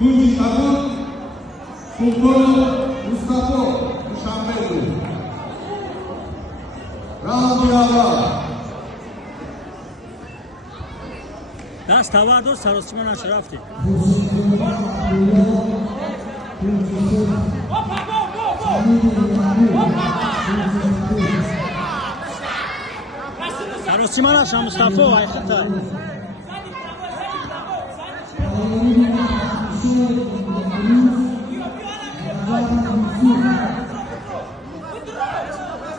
Tunji Tabut, Sultan Mustafa Mushambedu. Round دست تورد سراسیمان اشرفتی سراسیمان اشرف مصطفی ای خطا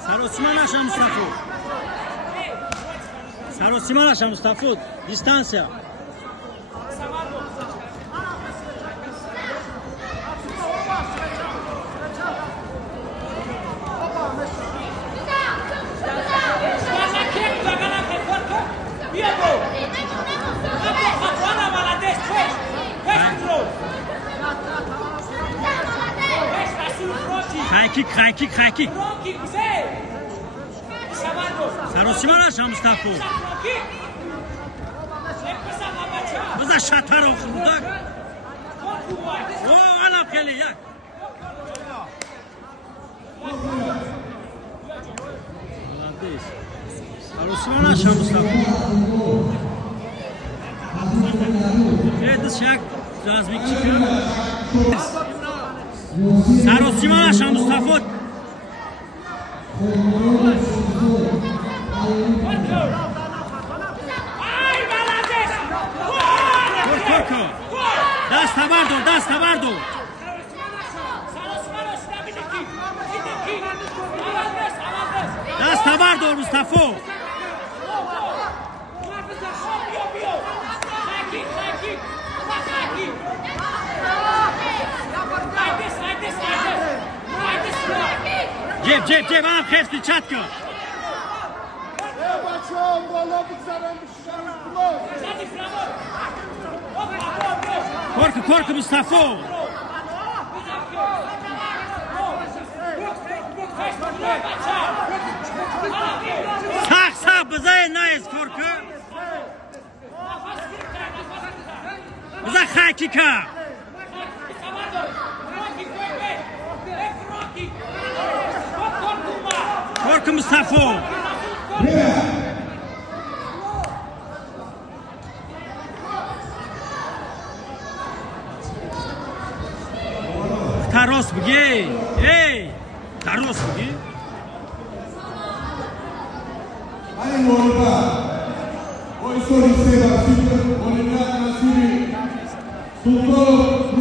سراسیمان اشرف مصطفی سراسیمان اشرف مصطفی دیستانسیا خاکی سراسیمان اشرف مصطفی بذار شطر رو خودک او غلب خیلی یک سراسیمان اشرف مصطفی دست یک جذبی چیکار سراسیمان اشرف مصطفی دست بردار دست بردار مصطفی جیب هم خیستی چت کن korku Mustafa sağ bize nayız korku bize hakika korku Mustafa Taros bugey, hey, Taros bugey. Ay morda, o soru seva, Sultan Sultan